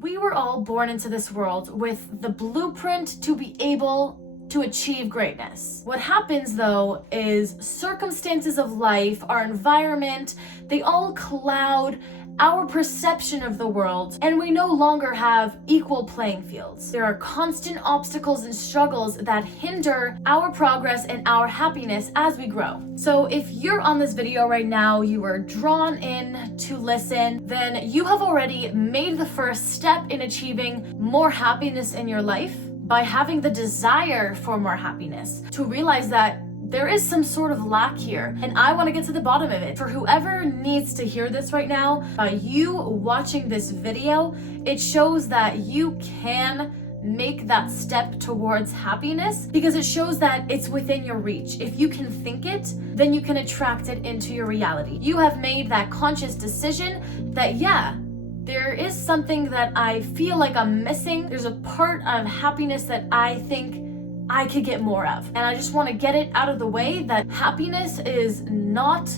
We were all born into this world with the blueprint to be able to achieve greatness. What happens though is circumstances of life, our environment, they all cloud our perception of the world, and we no longer have equal playing fields. There are constant obstacles and struggles that hinder our progress and our happiness as we grow. So if you're on this video right now, you are drawn in to listen, then you have already made the first step in achieving more happiness in your life by having the desire for more happiness, to realize that there is some sort of lack here, and I want to get to the bottom of it. For whoever needs to hear this right now, by you watching this video, it shows that you can make that step towards happiness, because it shows that it's within your reach. If you can think it, then you can attract it into your reality. You have made that conscious decision that, yeah, there is something that I feel like I'm missing. There's a part of happiness that I think I could get more of. And I just want to get it out of the way that happiness is not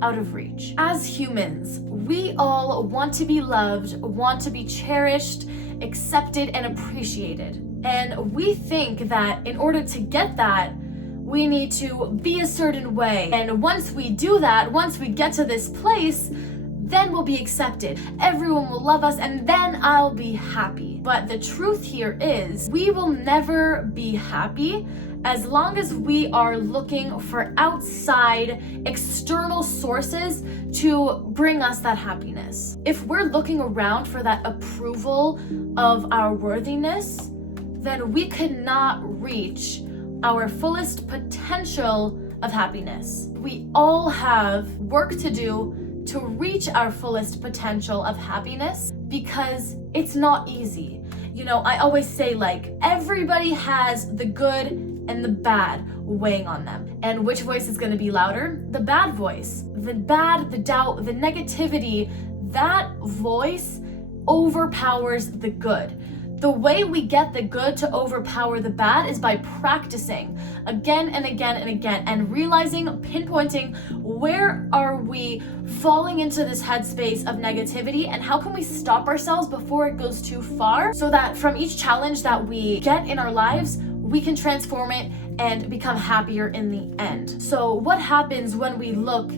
out of reach. As humans, we all want to be loved, want to be cherished, accepted, and appreciated. And we think that in order to get that, we need to be a certain way. And once we do that, once we get to this place, then we'll be accepted. Everyone will love us, and then I'll be happy. But the truth here is, we will never be happy as long as we are looking for outside, external sources to bring us that happiness. If we're looking around for that approval of our worthiness, then we could not reach our fullest potential of happiness. We all have work to do to reach our fullest potential of happiness, because it's not easy. You know, I always say, like, everybody has the good and the bad weighing on them. And which voice is going to be louder? The bad voice. The bad, the doubt, the negativity, that voice overpowers the good. The way we get the good to overpower the bad is by practicing again and again and again, and realizing, pinpointing, where are we falling into this headspace of negativity, and how can we stop ourselves before it goes too far, so that from each challenge that we get in our lives, we can transform it and become happier in the end. So what happens when we look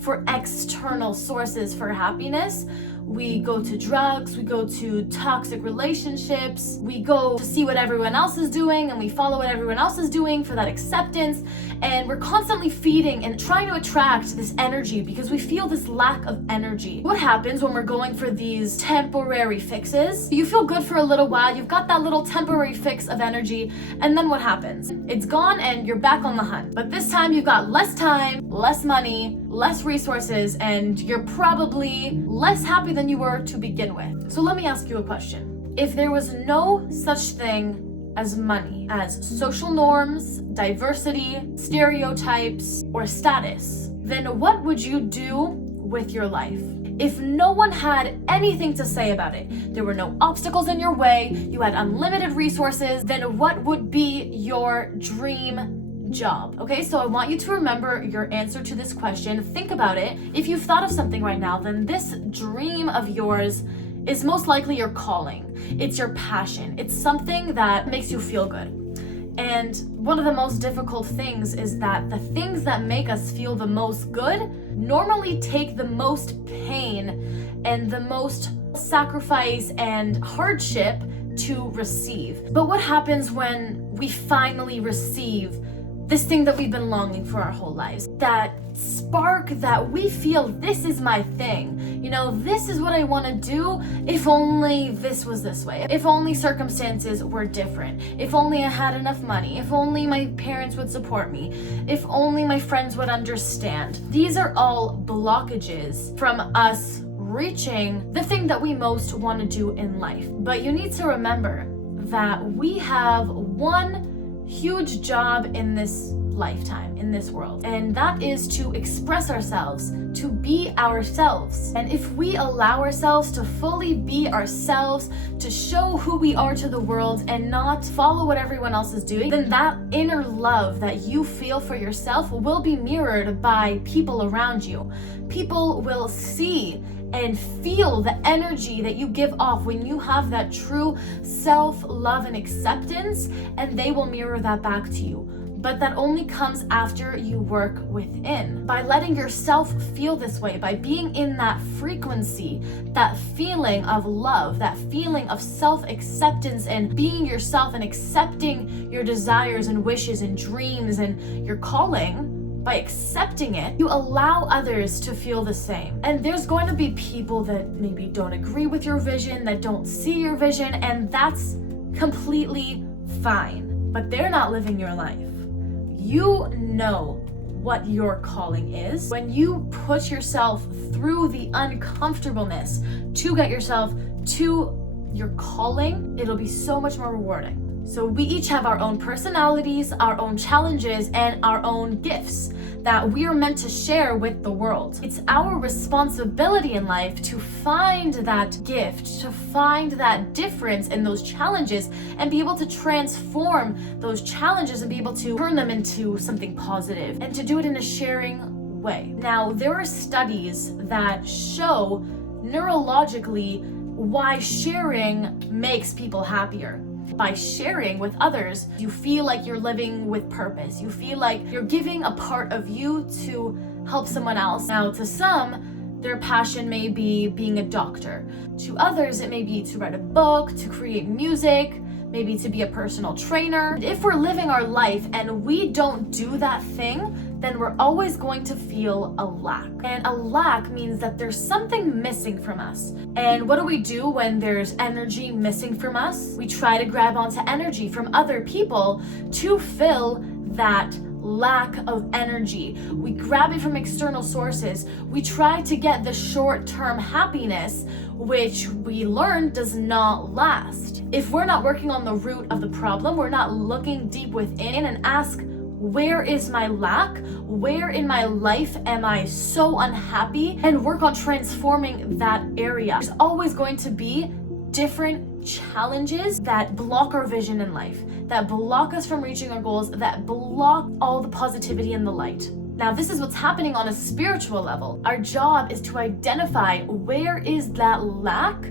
for external sources for happiness? We go to drugs, we go to toxic relationships, we go to see what everyone else is doing, and we follow what everyone else is doing for that acceptance, and we're constantly feeding and trying to attract this energy because we feel this lack of energy. What happens when we're going for these temporary fixes? You feel good for a little while, you've got that little temporary fix of energy, and then what happens? It's gone and you're back on the hunt. But this time you've got less time, less money, less resources, and you're probably less happy than you were to begin with. So let me ask you a question. If there was no such thing as money, as social norms, diversity, stereotypes, or status, then what would you do with your life? If no one had anything to say about it, there were no obstacles in your way, you had unlimited resources, then what would be your dream job? Okay, so I want you to remember your answer to this question. Think about it. If you've thought of something right now, then this dream of yours is most likely your calling. It's your passion. It's something that makes you feel good. And one of the most difficult things is that the things that make us feel the most good normally take the most pain and the most sacrifice and hardship to receive. But what happens when we finally receive this thing that we've been longing for our whole lives? That spark that we feel, this is my thing. You know, this is what I want to do. If only this was this way. If only circumstances were different. If only I had enough money. If only my parents would support me. If only my friends would understand. These are all blockages from us reaching the thing that we most want to do in life. But you need to remember that we have one huge job in this lifetime, in this world, and that is to express ourselves, to be ourselves. And if we allow ourselves to fully be ourselves, to show who we are to the world and not follow what everyone else is doing, then that inner love that you feel for yourself will be mirrored by people around you. People will see and feel the energy that you give off when you have that true self-love and acceptance, and they will mirror that back to you. But that only comes after you work within. By letting yourself feel this way, by being in that frequency, that feeling of love, that feeling of self-acceptance and being yourself and accepting your desires and wishes and dreams and your calling, by accepting it, you allow others to feel the same. And there's going to be people that maybe don't agree with your vision, that don't see your vision, and that's completely fine. But they're not living your life. You know what your calling is. When you put yourself through the uncomfortableness to get yourself to your calling, it'll be so much more rewarding. So we each have our own personalities, our own challenges, and our own gifts that we are meant to share with the world. It's our responsibility in life to find that gift, to find that difference in those challenges, and be able to transform those challenges and be able to turn them into something positive, and to do it in a sharing way. Now, there are studies that show neurologically why sharing makes people happier. By sharing with others, you feel like you're living with purpose. You feel like you're giving a part of you to help someone else. Now, to some, their passion may be being a doctor. To others, it may be to write a book, to create music, maybe to be a personal trainer. If we're living our life and we don't do that thing, then we're always going to feel a lack. And a lack means that there's something missing from us. And what do we do when there's energy missing from us? We try to grab onto energy from other people to fill that lack of energy. We grab it from external sources. We try to get the short-term happiness, which we learn does not last. If we're not working on the root of the problem, we're not looking deep within and ask, where is my lack? Where in my life am I so unhappy? And work on transforming that area. There's always going to be different challenges that block our vision in life, that block us from reaching our goals, that block all the positivity and the light. Now, this is what's happening on a spiritual level. Our job is to identify where is that lack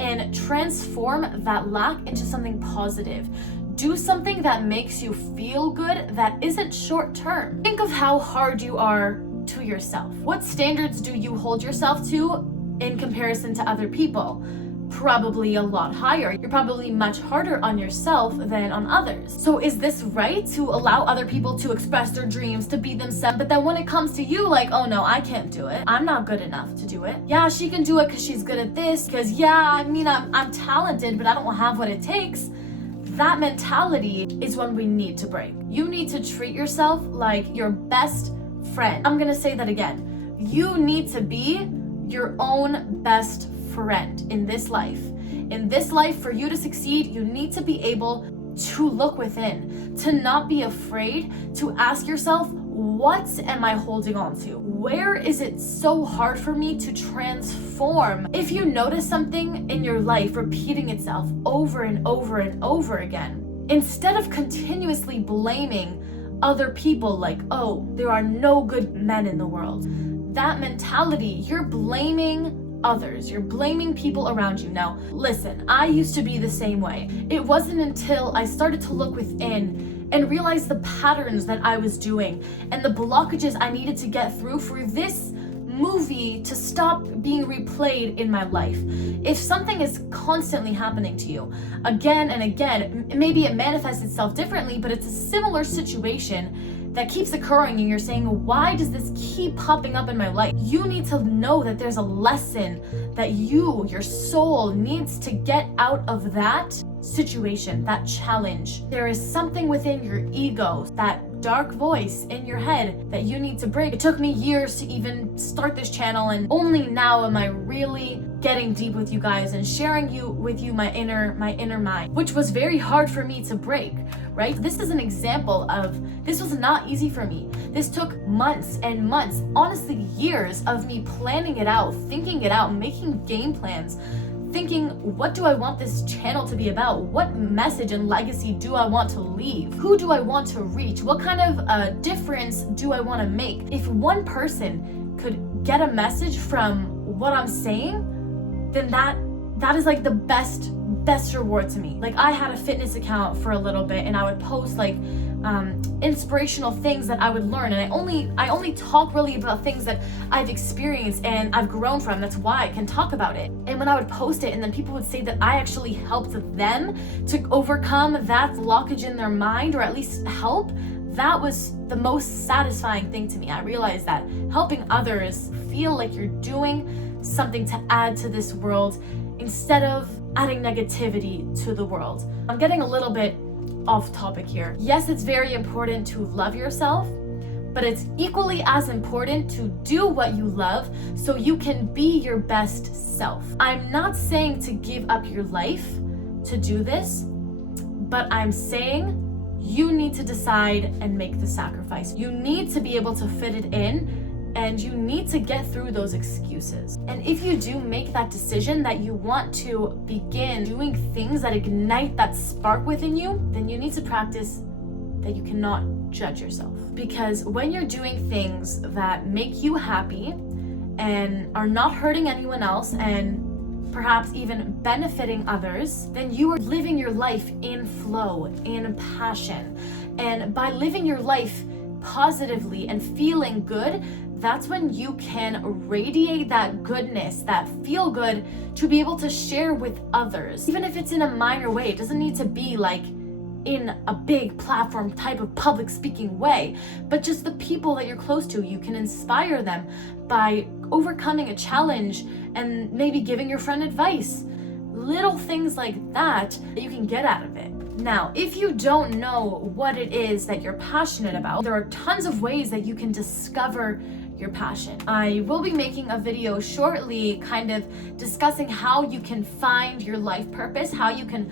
and transform that lack into something positive. Do something that makes you feel good, that isn't short term. Think of how hard you are to yourself. What standards do you hold yourself to in comparison to other people? Probably a lot higher. You're probably much harder on yourself than on others. So is this right to allow other people to express their dreams, to be themselves, but then when it comes to you, like, oh no, I can't do it. I'm not good enough to do it. Yeah, she can do it because she's good at this, because I'm talented, but I don't have what it takes. That mentality is one we need to break. You need to treat yourself like your best friend. I'm gonna say that again. You need to be your own best friend in this life. In this life, for you to succeed, you need to be able to look within, to not be afraid, to ask yourself, what am I holding on to? Where is it so hard for me to transform? If you notice something in your life repeating itself over and over and over again, instead of continuously blaming other people like, oh, there are no good men in the world, that mentality, you're blaming others. You're blaming people around you. Now, listen, I used to be the same way. It wasn't until I started to look within and realize the patterns that I was doing and the blockages I needed to get through for this movie to stop being replayed in my life. If something is constantly happening to you again and again, maybe it manifests itself differently, but it's a similar situation that keeps occurring and you're saying, why does this keep popping up in my life? You need to know that there's a lesson that your soul needs to get out of that situation, that challenge. There is something within your ego, that dark voice in your head that you need to break. It took me years to even start this channel, and only now am I really getting deep with you guys and sharing with you my inner mind, which was very hard for me to break, right? This is an example of, this was not easy for me. This took months and months, honestly years of me planning it out, thinking it out, making game plans, thinking, what do I want this channel to be about? What message and legacy do I want to leave? Who do I want to reach? What kind of difference do I want to make? If one person could get a message from what I'm saying, then that is like the best reward to me. Like, I had a fitness account for a little bit, and I would post like inspirational things that I would learn, and I only talk really about things that I've experienced and I've grown from. That's why I can talk about it. And when I would post it, and then people would say that I actually helped them to overcome that blockage in their mind, or at least help, that was the most satisfying thing to me. I realized that helping others feel like you're doing something to add to this world instead of adding negativity to the world. I'm getting a little bit off topic here. Yes, it's very important to love yourself, but it's equally as important to do what you love so you can be your best self. I'm not saying to give up your life to do this, but I'm saying you need to decide and make the sacrifice. You need to be able to fit it in, and you need to get through those excuses. And if you do make that decision that you want to begin doing things that ignite that spark within you, then you need to practice that you cannot judge yourself. Because when you're doing things that make you happy and are not hurting anyone else and perhaps even benefiting others, then you are living your life in flow, in passion. And by living your life positively and feeling good, that's when you can radiate that goodness, that feel good, to be able to share with others. Even if it's in a minor way, it doesn't need to be like in a big platform type of public speaking way, but just the people that you're close to, you can inspire them by overcoming a challenge and maybe giving your friend advice. Little things like that you can get out of it. Now, if you don't know what it is that you're passionate about, there are tons of ways that you can discover your passion. I will be making a video shortly kind of discussing how you can find your life purpose, how you can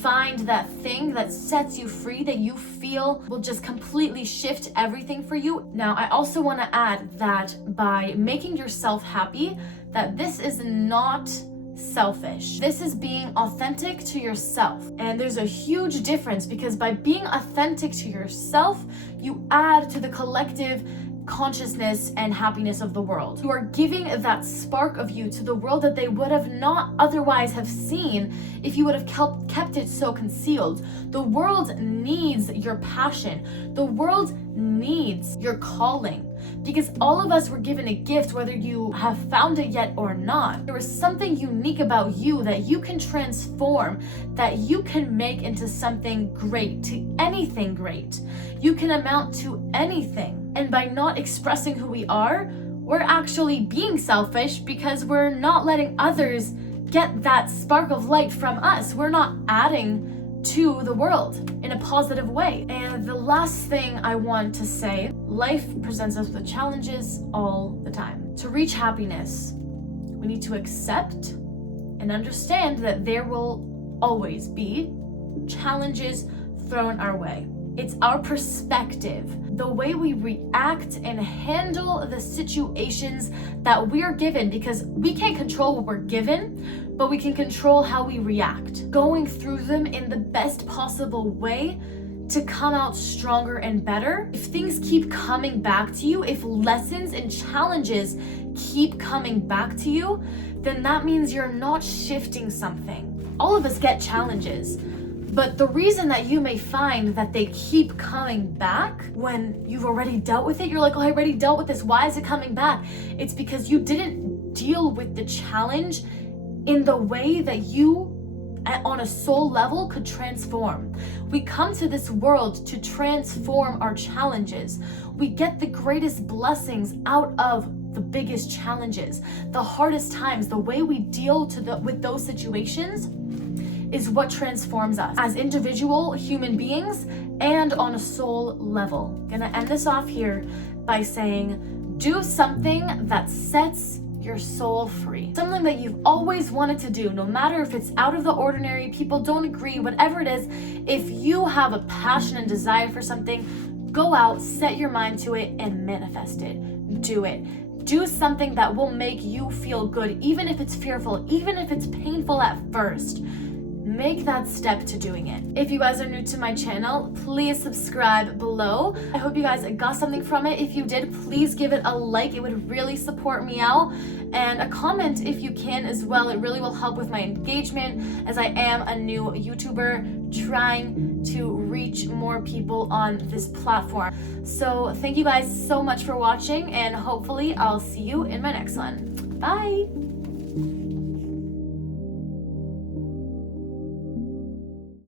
find that thing that sets you free, that you feel will just completely shift everything for you. Now, I also want to add that by making yourself happy, that this is not selfish. This is being authentic to yourself. And there's a huge difference, because by being authentic to yourself, you add to the collective consciousness and happiness of the world. You are giving that spark of you to the world that they would have not otherwise have seen if you would have kept it so concealed. The world needs your passion. The world needs your calling, because all of us were given a gift, whether you have found it yet or not. There is something unique about you that you can transform, that you can make into something great, to anything great. You can amount to anything. And by not expressing who we are, we're actually being selfish, because we're not letting others get that spark of light from us. We're not adding to the world in a positive way. And the last thing I want to say, life presents us with challenges all the time. To reach happiness, we need to accept and understand that there will always be challenges thrown our way. It's our perspective, the way we react and handle the situations that we're given, because we can't control what we're given, but we can control how we react. Going through them in the best possible way to come out stronger and better. If things keep coming back to you, if lessons and challenges keep coming back to you, then that means you're not shifting something. All of us get challenges. But the reason that you may find that they keep coming back when you've already dealt with it, you're like, oh, I already dealt with this, why is it coming back? It's because you didn't deal with the challenge in the way that you, on a soul level, could transform. We come to this world to transform our challenges. We get the greatest blessings out of the biggest challenges, the hardest times. The way we deal with those situations is what transforms us as individual human beings and on a soul level. I'm gonna end this off here by saying, do something that sets your soul free. Something that you've always wanted to do, no matter if it's out of the ordinary, people don't agree, whatever it is. If you have a passion and desire for something, go out, set your mind to it, and manifest it. Do it. Do something that will make you feel good, even if it's fearful, even if it's painful at first. make that step to doing it. If you guys are new to my channel, please subscribe below. I hope you guys got something from it. If you did, please give it a like. It would really support me out. And a comment if you can as well. It really will help with my engagement, as I am a new YouTuber trying to reach more people on this platform. So thank you guys so much for watching, and hopefully I'll see you in my next one. Bye!